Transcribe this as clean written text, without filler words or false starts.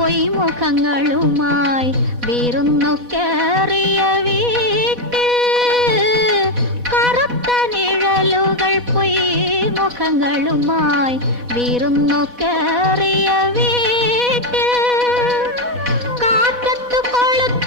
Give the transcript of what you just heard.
പൊയ്മുഖങ്ങളുമായി വീറുന്നു കേറിയ വീട്ടിൽ കറുത്ത നിഴലുകൾ പൊയ്മുഖങ്ങളുമായി വീറുന്നു കേറിയ വീട്ടിൽ കാറ്റത്തു കൊളുത്ത